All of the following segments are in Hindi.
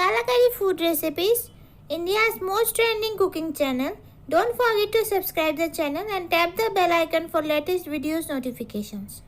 Kalakari Food Recipes, India's most trending cooking channel. Don't forget to subscribe the channel and tap the bell icon for latest videos notifications.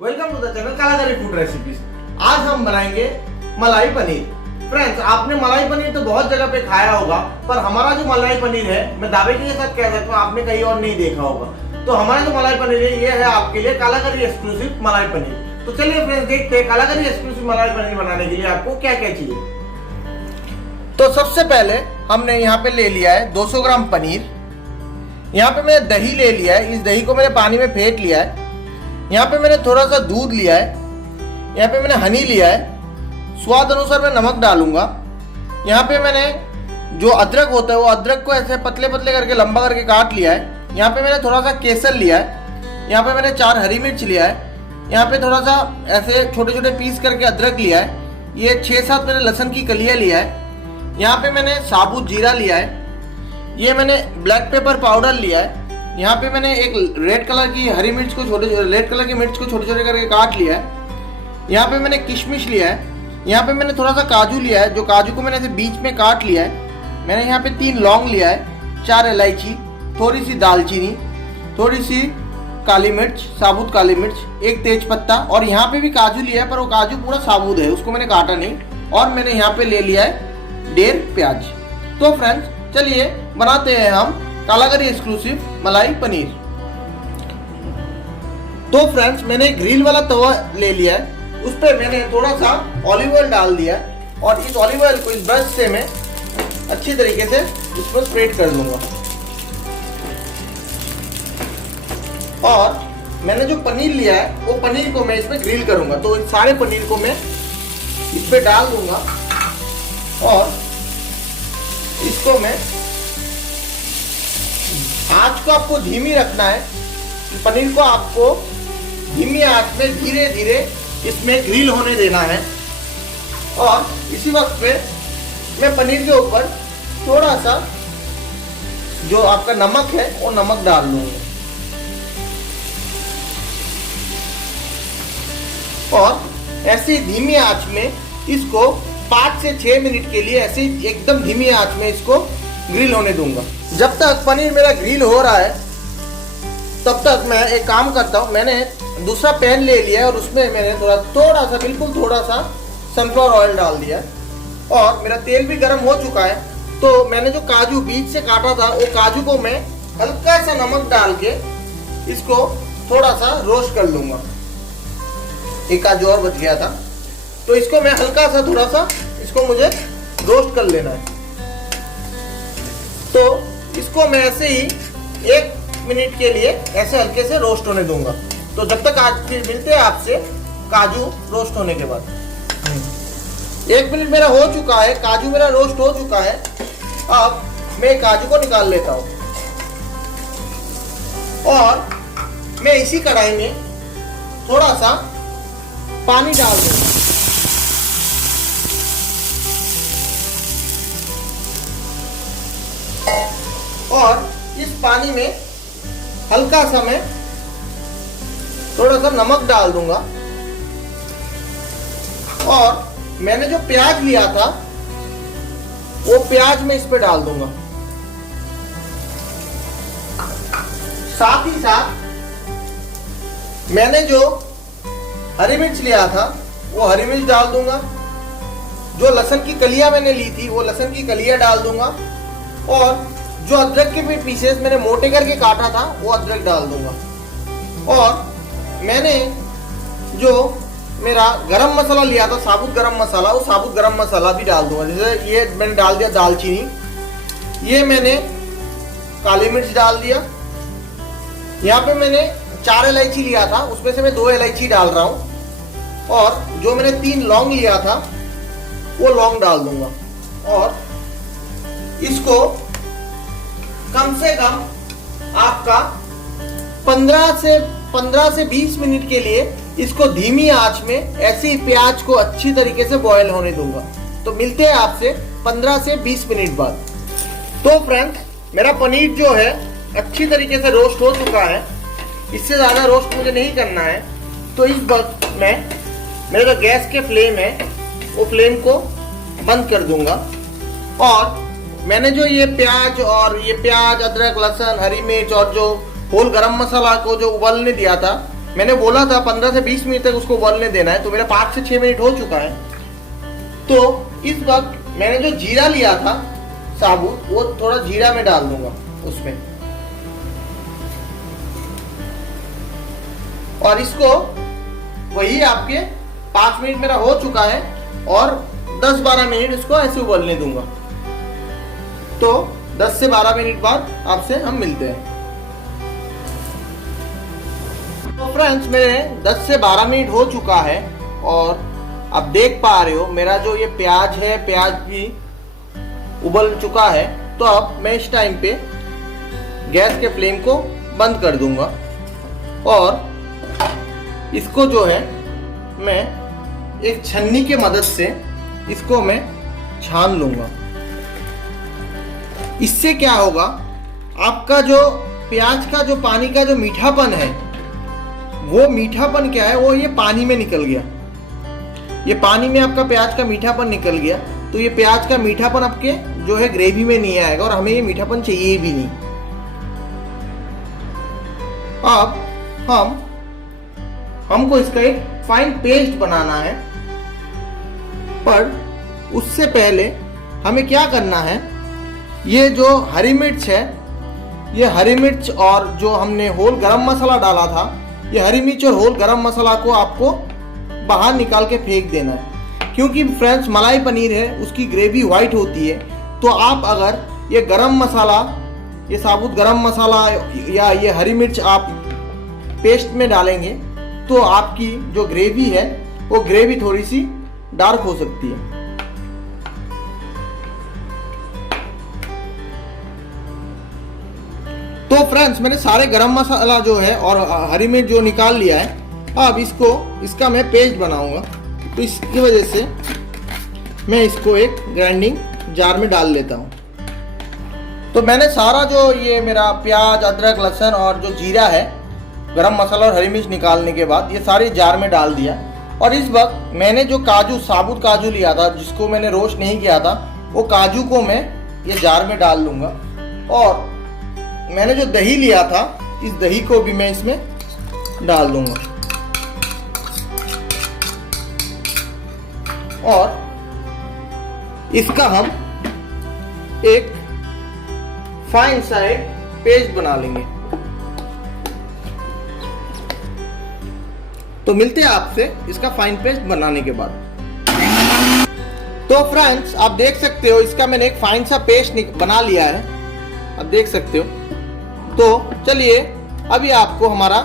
Welcome to the channel Kalakari food recipes. आज हम बनाएंगे मलाई पनीर। फ्रेंड्स, आपने मलाई पनीर तो बहुत जगह पे खाया होगा, पर हमारा जो मलाई पनीर है, मैं दावे के साथ कह सकता हूँ आपने कहीं और नहीं देखा होगा। तो हमारा जो मलाई पनीर है, ये है आपके लिए कालाकारी एक्सक्लूसिव मलाई पनीर। तो चलिए फ्रेंड्स, देखते हैं कालाकारी एक्सक्लूसिव मलाई पनीर बनाने के लिए आपको क्या क्या चाहिए। तो सबसे पहले हमने यहाँ पे ले लिया है 200 ग्राम पनीर। यहाँ पे मैंने दही ले लिया है, इस दही को मैंने पानी में फेंट लिया है। यहाँ पे मैंने थोड़ा सा दूध लिया है। यहाँ पे मैंने हनी लिया है। स्वाद अनुसार मैं नमक डालूंगा। यहाँ पे मैंने जो अदरक होता है, वो अदरक को ऐसे पतले पतले करके लंबा करके काट लिया है। यहाँ पे मैंने थोड़ा सा केसर लिया है। यहाँ पे मैंने 4 हरी मिर्च लिया है। यहाँ पे थोड़ा सा ऐसे छोटे छोटे पीस करके अदरक लिया है। ये 6-7 मैंने लहसुन की कलियाँ लिया है। यहाँ पे मैंने साबुत जीरा लिया है। ये मैंने ब्लैक पेपर पाउडर लिया है। यहाँ पे मैंने एक रेड कलर की हरी मिर्च को रेड कलर की मिर्च को छोटे छोटे करके काट लिया है। यहाँ पे मैंने किशमिश लिया है। यहाँ पे मैंने थोड़ा सा काजू लिया है, जो काजू को मैंने ऐसे बीच में काट लिया है। मैंने यहाँ पे 3 लौंग लिया है, 4 इलायची, थोड़ी सी दालचीनी, थोड़ी सी काली मिर्च, साबुत काली मिर्च, 1 तेज पत्ता, और यहाँ पे भी काजू लिया है, पर वो काजू पूरा साबुत है, उसको मैंने काटा नहीं। और मैंने यहाँ पे ले लिया है 1.5 प्याज। तो फ्रेंड्स, चलिए बनाते हैं हम कालाकारी एक्सक्लूसिव मलाई पनीर। तो फ्रेंड्स, मैंने ग्रिल वाला तवा ले लिया है। उस पर मैंने थोड़ा सा ऑलिव ऑयल डाल दिया है, और इस ऑलिव ऑयल को इस ब्रश से मैं अच्छी तरीके से इसको स्प्रेड कर दूंगा। और मैंने जो पनीर लिया है, वो पनीर को मैं इसमें ग्रिल करूंगा। तो इस सारे पनीर को मैं इस पे डाल दूंगा, और इसको मैं आंच को आपको धीमी रखना है। पनीर को आपको धीमी आंच में धीरे धीरे इसमें ग्रिल होने देना है। और इसी वक्त पे मैं पनीर के ऊपर थोड़ा सा जो आपका नमक है, वो नमक डाल लूंगा। और ऐसे ही धीमी आंच में इसको 5 से 6 मिनट के लिए ऐसे ही एकदम धीमी आंच में इसको ग्रिल होने दूंगा। जब तक पनीर मेरा ग्रिल हो रहा है, तब तक मैं एक काम करता हूँ। मैंने दूसरा पैन ले लिया है, और उसमें मैंने थोड़ा सा बिल्कुल थोड़ा सा सनफ्लावर ऑयल डाल दिया, और मेरा तेल भी गर्म हो चुका है। तो मैंने जो काजू बीच से काटा था, वो काजू को मैं हल्का सा नमक डाल के इसको थोड़ा सा रोस्ट कर लूंगा। एक काजू और बच गया था, तो इसको मैं हल्का सा थोड़ा सा इसको मुझे रोस्ट कर लेना है। तो इसको मैं ऐसे ही 1 मिनट के लिए ऐसे हल्के से रोस्ट होने दूंगा। तो जब तक आज फिर मिलते हैं आपसे काजू रोस्ट होने के बाद। 1 मिनट मेरा हो चुका है, काजू मेरा रोस्ट हो चुका है। अब मैं काजू को निकाल लेता हूं, और मैं इसी कढ़ाई में थोड़ा सा पानी डाल दूंगा। और इस पानी में हल्का सा मैं थोड़ा सा नमक डाल दूंगा। और मैंने जो प्याज लिया था, वो प्याज मैं इस पे डाल दूंगा। साथ ही साथ मैंने जो हरी मिर्च लिया था, वो हरी मिर्च डाल दूंगा। जो लहसुन की कलियां मैंने ली थी, वो लहसुन की कलियां डाल दूंगा। और जो अदरक के भी पीसेस मैंने मोटे करके काटा था, वो अदरक डाल दूंगा। और मैंने जो मेरा गरम मसाला लिया था, साबुत गरम मसाला, वो साबुत गरम मसाला भी डाल दूंगा। जैसे ये मैंने डाल दिया दालचीनी, ये मैंने काली मिर्च डाल दिया। यहाँ पे मैंने 4 इलायची लिया था, उसमें से मैं 2 इलायची डाल रहा हूँ। और जो मैंने 3 लौंग लिया था, वो लौंग डाल दूंगा। और इसको कम से कम आपका 15 से 20 मिनट के लिए इसको धीमी आंच में ऐसे ही प्याज को अच्छी तरीके से बॉयल होने दूंगा। तो मिलते हैं आपसे 15 से 20 मिनट बाद। तो फ्रेंड्स, मेरा पनीर जो है अच्छी तरीके से रोस्ट हो चुका है। इससे ज़्यादा रोस्ट मुझे नहीं करना है। तो इस वक्त में मेरा जो गैस के फ्लेम है, वो फ्लेम को बंद कर दूंगा। और मैंने जो ये प्याज अदरक लहसुन हरी मिर्च और जो होल गरम मसाला को जो उबलने दिया था, मैंने बोला था 15 से 20 मिनट तक उसको उबलने देना है, तो मेरा 5 से 6 मिनट हो चुका है। तो इस वक्त मैंने जो जीरा लिया था साबुत, वो थोड़ा जीरा में डाल दूंगा उसमें, और इसको वही आपके 5 मिनट मेरा हो चुका है और 10-12 मिनट इसको ऐसे उबलने दूंगा। तो 10 से 12 मिनट बाद आपसे हम मिलते हैं। तो फ्रेंड्स मेरे 10 से 12 मिनट हो चुका है और आप देख पा रहे हो मेरा जो ये प्याज है, प्याज भी उबल चुका है। तो अब मैं इस टाइम पे गैस के फ्लेम को बंद कर दूंगा और इसको जो है मैं एक छन्नी के मदद से इसको मैं छान लूंगा। इससे क्या होगा, आपका जो प्याज का जो पानी का जो मीठापन है, वो मीठापन क्या है, वो ये पानी में निकल गया। ये पानी में आपका प्याज का मीठापन निकल गया, तो ये प्याज का मीठापन आपके जो है ग्रेवी में नहीं आएगा और हमें ये मीठापन चाहिए भी नहीं। अब हमको इसका एक फाइन पेस्ट बनाना है, पर उससे पहले हमें क्या करना है, ये जो हरी मिर्च है, ये हरी मिर्च और जो हमने होल गरम मसाला डाला था, ये हरी मिर्च और होल गरम मसाला को आपको बाहर निकाल के फेंक देना है। क्योंकि फ्रेंड्स मलाई पनीर है, उसकी ग्रेवी वाइट होती है, तो आप अगर ये गरम मसाला, ये साबुत गरम मसाला या ये हरी मिर्च आप पेस्ट में डालेंगे तो आपकी जो ग्रेवी है वो ग्रेवी थोड़ी सी डार्क हो सकती है। तो फ्रेंड्स मैंने सारे गरम मसाला जो है और हरी मिर्च जो निकाल लिया है, अब इसका मैं पेस्ट बनाऊंगा। तो इसकी वजह से मैं इसको एक ग्राइंडिंग जार में डाल लेता हूँ। तो मैंने सारा जो ये मेरा प्याज अदरक लहसुन और जो जीरा है, गरम मसाला और हरी मिर्च निकालने के बाद ये सारे जार में डाल दिया। और इस वक्त मैंने जो काजू, साबुत काजू लिया था, जिसको मैंने रोस्ट नहीं किया था, वो काजू को मैं ये जार में डाल लूँगा। और मैंने जो दही लिया था, इस दही को भी मैं इसमें डाल दूंगा। और इसका हम एक फाइन सा एक पेस्ट बना लेंगे। तो मिलते हैं आपसे इसका फाइन पेस्ट बनाने के बाद। तो फ्रेंड्स आप देख सकते हो, इसका मैंने एक फाइन सा पेस्ट बना लिया है, आप देख सकते हो। तो चलिए अभी आपको हमारा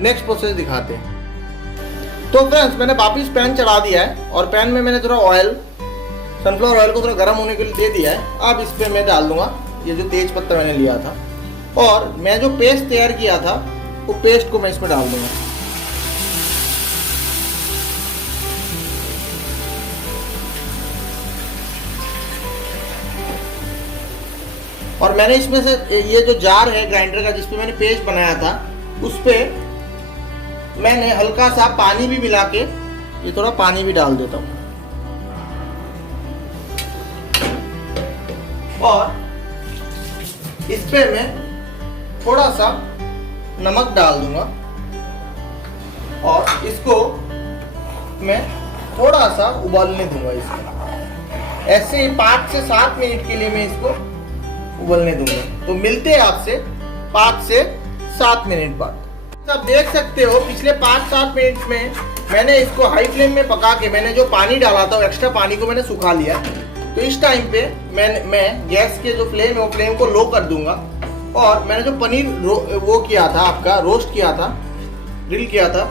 नेक्स्ट प्रोसेस दिखाते हैं। तो फ्रेंड्स मैंने वापिस पैन चढ़ा दिया है और पैन में मैंने थोड़ा ऑयल, सनफ्लावर ऑयल को थोड़ा गर्म होने के लिए दे दिया है। अब इस पर मैं डाल दूंगा ये जो तेज पत्ता मैंने लिया था, और मैं जो पेस्ट तैयार किया था वो पेस्ट को मैं इसमें डाल दूंगा। और मैंने इसमें से ये जो जार है ग्राइंडर का जिसपे मैंने पेस्ट बनाया था, उस पे मैंने हल्का सा पानी भी मिला के ये थोड़ा पानी भी डाल देता हूँ। और इस पे मैं थोड़ा सा नमक डाल दूंगा और इसको मैं थोड़ा सा उबालने दूंगा। इसमें ऐसे ही 5 से 7 मिनट के लिए मैं इसको उबलने दूंगा। तो मिलते हैं आपसे 5 से 7 मिनट बाद। आप देख सकते हो पिछले 5-7 मिनट में मैंने इसको हाई फ्लेम में पका के मैंने जो पानी डाला था, एक्स्ट्रा पानी को मैंने सुखा लिया। तो इस टाइम पे मैं गैस के जो फ्लेम है वो फ्लेम को लो कर दूंगा। और मैंने जो पनीर वो किया था, आपका रोस्ट किया था, ग्रिल किया था,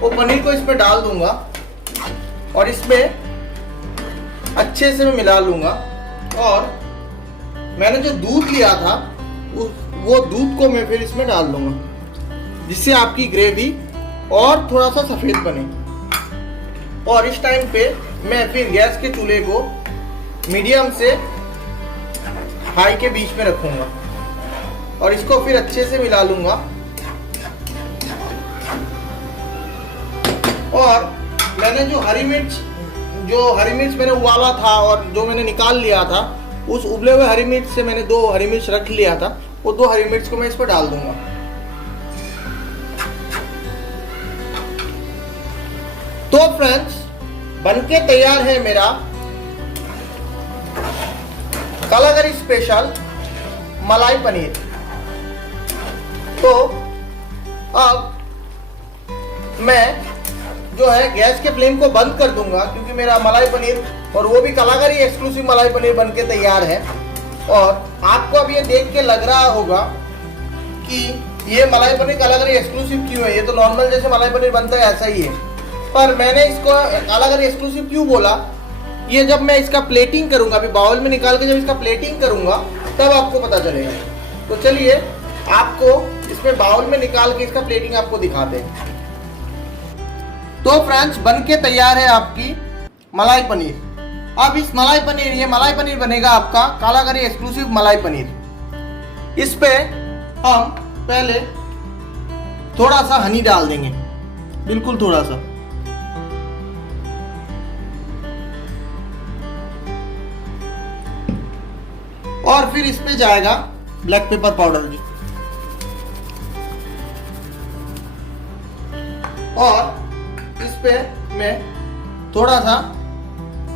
वो पनीर को इसमें डाल दूंगा और इसमें अच्छे से मैं मिला लूंगा। और मैंने जो दूध लिया था वो दूध को मैं फिर इसमें डाल दूंगा, जिससे आपकी ग्रेवी और थोड़ा सा सफेद बने। और इस टाइम पे मैं फिर गैस के चूल्हे को मीडियम से हाई के बीच में रखूंगा और इसको फिर अच्छे से मिला लूंगा। और मैंने जो हरी मिर्च जो हरी मिर्च मैंने उबाला था और जो मैंने निकाल लिया था, उस उबले हुए हरी मिर्च से मैंने 2 हरी मिर्च रख लिया था, वो 2 हरी मिर्च को मैं इस पर डाल दूंगा। तो फ्रेंड्स, बनके तैयार है मेरा कालागरी स्पेशल मलाई पनीर। तो अब मैं जो है गैस के फ्लेम को बंद कर दूंगा, क्योंकि मेरा मलाई पनीर और वो भी कालागरी एक्सक्लूसिव मलाई पनीर बनके तैयार है। और आपको अब ये देख के लग रहा होगा कि ये मलाई पनीर कालागरी एक्सक्लूसिव क्यों है, ये तो नॉर्मल जैसे मलाई पनीर बनता है ऐसा ही है। पर मैंने इसको कालागरी एक्सक्लूसिव क्यों बोला, ये जब मैं इसका प्लेटिंग करूंगा, अभी बाउल में निकाल के जब इसका प्लेटिंग करूंगा तब आपको पता चलेगा। तो चलिए आपको इसमें बाउल में निकाल के इसका प्लेटिंग आपको दिखाते हैं। तो फ्रेंड्स, बनके तैयार है आपकी मलाई पनीर। अब इस मलाई पनीर, ये मलाई पनीर बनेगा आपका कालागरी एक्सक्लूसिव मलाई पनीर। इस पे हम पहले थोड़ा सा हनी डाल देंगे, बिल्कुल थोड़ा सा। और फिर इस पे जाएगा ब्लैक पेपर पाउडर भी, और इस पे मैं थोड़ा सा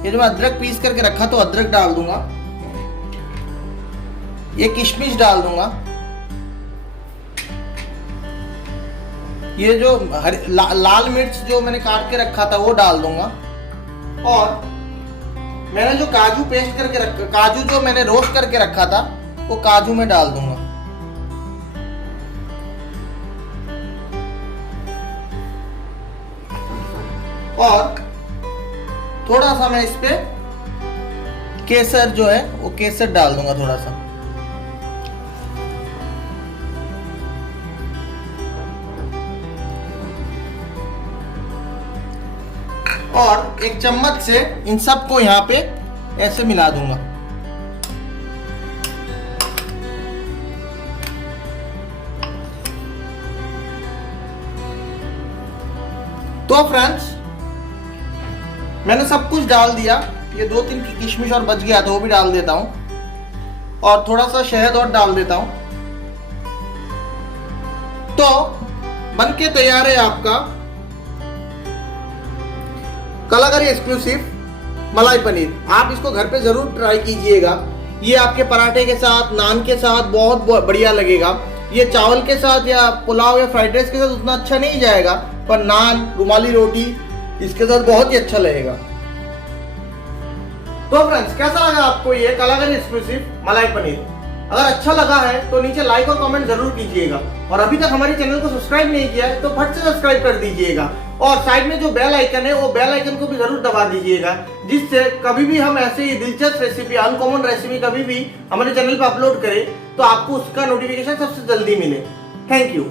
ये जो मैं अदरक पीस करके रखा तो अदरक डाल दूंगा, ये किशमिश डाल दूंगा, ये जो लाल मिर्च जो मैंने काट के रखा था वो डाल दूंगा, और मैंने जो काजू पेस्ट करके रखा, काजू जो मैंने रोस्ट करके रखा था वो काजू में डाल दूंगा। और थोड़ा सा मैं इस पे केसर जो है वो केसर डाल दूंगा थोड़ा सा। और एक चम्मच से इन सबको यहाँ पे ऐसे मिला दूंगा। तो फ्रेंड्स, मैंने सब कुछ डाल दिया, ये 2-3 की किशमिश और बच गया था वो भी डाल देता हूं, और थोड़ा सा शहद और डाल देता हूं। तो बनके तैयार है आपका कालागरी एक्सक्लूसिव मलाई पनीर। आप इसको घर पे जरूर ट्राई कीजिएगा। ये आपके पराठे के साथ, नान के साथ बहुत बढ़िया लगेगा। ये चावल के साथ या पुलाव या फ्राइड राइस के साथ उतना अच्छा नहीं जाएगा, पर नान, रुमाली रोटी इसके साथ बहुत ही अच्छा लगेगा। तो फ्रेंड्स, कैसा लगा आपको ये कालागरी एक्सक्लूसिव मलाई पनीर? अगर अच्छा लगा है तो नीचे लाइक और कमेंट जरूर कीजिएगा, और अभी तक हमारे चैनल को सब्सक्राइब नहीं किया है तो फट से सब्सक्राइब कर दीजिएगा, और साइड में जो बेल आइकन है वो बेल आइकन को भी जरूर दबा दीजिएगा, जिससे कभी भी हम ऐसे ही दिलचस्प रेसिपी, अनकॉमन रेसिपी कभी भी हमारे चैनल पर अपलोड करें तो आपको उसका नोटिफिकेशन सबसे जल्दी मिले। Thank you.